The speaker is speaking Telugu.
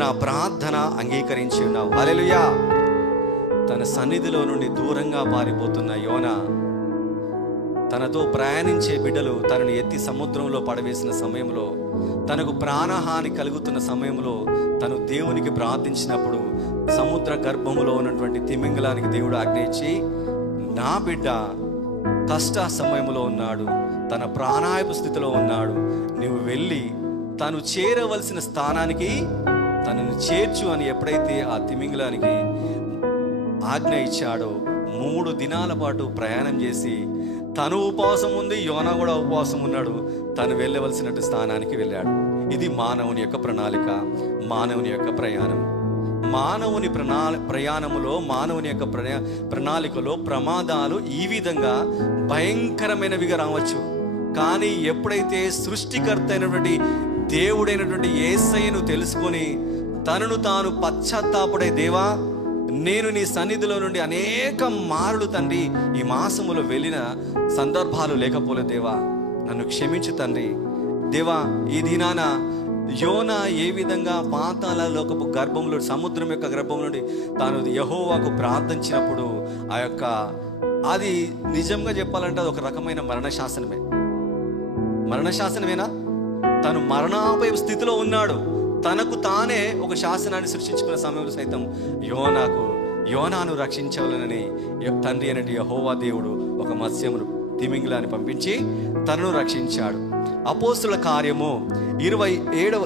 నా ప్రార్థన అంగీకరించి ఉన్నావు. హల్లెలూయా. తన సన్నిధిలో నుండి దూరంగా పారిపోతున్న యోనా, తనతో ప్రయాణించే బిడ్డలు తనను ఎత్తి సముద్రంలో పడవేసిన సమయంలో, తనకు ప్రాణహాని కలుగుతున్న సమయంలో తను దేవునికి ప్రార్థించినప్పుడు సముద్ర గర్భములో ఉన్నటువంటి తిమింగలానికి దేవుడు ఆజ్ఞ ఇచ్చి, నా బిడ్డ కష్ట సమయంలో ఉన్నాడు, తన ప్రాణాయపు స్థితిలో ఉన్నాడు, నువ్వు వెళ్ళి తను చేరవలసిన స్థానానికి తనను చేర్చు అని ఎప్పుడైతే ఆ తిమింగలానికి ఆజ్ఞ ఇచ్చాడో 3 దినాల పాటు ప్రయాణం చేసి తను ఉపవాసం ఉంది, యోనా కూడా ఉపవాసం ఉన్నాడు, తను వెళ్ళవలసినట్టు స్థానానికి వెళ్ళాడు. ఇది మానవుని యొక్క ప్రణాళిక, మానవుని యొక్క ప్రయాణం. మానవుని ప్రయాణములో, మానవుని యొక్క ప్రణాళికలో ప్రమాదాలు ఈ విధంగా భయంకరమైనవిగా రావచ్చు. కానీ ఎప్పుడైతే సృష్టికర్త అయినటువంటి దేవుడైనటువంటి యేసయ్యను తెలుసుకొని తనను తాను పశ్చాత్తాపడే, దేవా నేను నీ సన్నిధిలో నుండి అనేక మారులు తండ్రి ఈ మాసములో వెళ్ళిన సందర్భాలు లేకపోలే, దేవా నన్ను క్షమించు తండ్రి. దేవా ఈ దినాన యోనా ఏ విధంగా పాతాళ లోకపు గర్భంలో, సముద్రం యొక్క గర్భం నుండి తాను యెహోవాకు ప్రార్థించినప్పుడు ఆ యొక్క, అది నిజంగా చెప్పాలంటే అది ఒక రకమైన మరణశాసనమే. మరణశాసనమేనా? తను మరణాపై స్థితిలో ఉన్నాడు, తనకు తానే ఒక శాసనాన్ని సృష్టించుకున్న సమయంలో సైతం యోనాను రక్షించవాలని తండ్రి అనేటి యెహోవా దేవుడు ఒక మత్స్యమును, తిమింగలాన్ని పంపించి తనను రక్షించాడు. అపోస్తుల కార్యము 27